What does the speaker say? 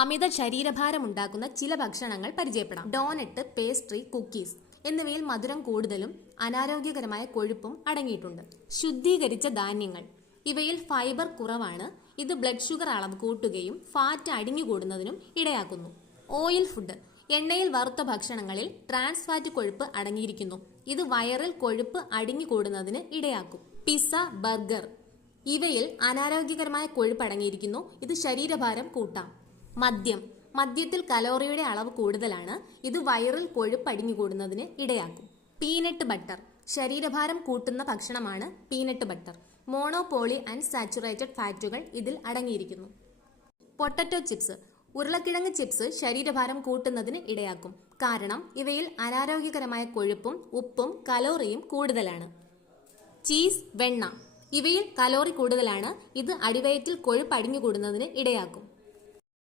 അമിത ശരീരഭാരം ഉണ്ടാക്കുന്ന ചില ഭക്ഷണങ്ങൾ പരിചയപ്പെടാം. ഡോനറ്റ്, പേസ്ട്രി, കുക്കീസ് എന്നിവയിൽ മധുരം കൂടുതലും അനാരോഗ്യകരമായ കൊഴുപ്പും അടങ്ങിയിട്ടുണ്ട്. ശുദ്ധീകരിച്ച ധാന്യങ്ങൾ, ഇവയിൽ ഫൈബർ കുറവാണ്. ഇത് ബ്ലഡ് ഷുഗർ അളവ് കൂട്ടുകയും ഫാറ്റ് അടിഞ്ഞുകൂടുന്നതിനും ഇടയാക്കുന്നു. ഓയിൽ ഫുഡ്, എണ്ണയിൽ വറുത്ത ഭക്ഷണങ്ങളിൽ ട്രാൻസ് ഫാറ്റ് കൊഴുപ്പ് അടങ്ങിയിരിക്കുന്നു. ഇത് വയറിൽ കൊഴുപ്പ് അടിഞ്ഞുകൂടുന്നതിന് ഇടയാക്കും. പിസ്സ, ബർഗർ ഇവയിൽ അനാരോഗ്യകരമായ കൊഴുപ്പ് അടങ്ങിയിരിക്കുന്നു. ഇത് ശരീരഭാരം കൂട്ടാം. മദ്യം, മദ്യത്തിൽ കലോറിയുടെ അളവ് കൂടുതലാണ്. ഇത് വയറിൽ കൊഴുപ്പ് അടിഞ്ഞുകൂടുന്നതിന് ഇടയാക്കും. പീനട്ട് ബട്ടർ, ശരീരഭാരം കൂട്ടുന്ന ഭക്ഷണമാണ് പീനട്ട് ബട്ടർ. മോണോപോളി അൺസാച്ചുറേറ്റഡ് ഫാറ്റുകൾ ഇതിൽ അടങ്ങിയിരിക്കുന്നു. പൊട്ടറ്റോ ചിപ്സ്, ഉരുളക്കിഴങ്ങ് ചിപ്സ് ശരീരഭാരം കൂട്ടുന്നതിന് ഇടയാക്കും. കാരണം ഇവയിൽ അനാരോഗ്യകരമായ കൊഴുപ്പും ഉപ്പും കലോറിയും കൂടുതലാണ്. ചീസ്, വെണ്ണ ഇവയിൽ കലോറി കൂടുതലാണ്. ഇത് അടിവയറ്റിൽ കൊഴുപ്പ് അടിഞ്ഞുകൂടുന്നതിന് ഇടയാക്കും.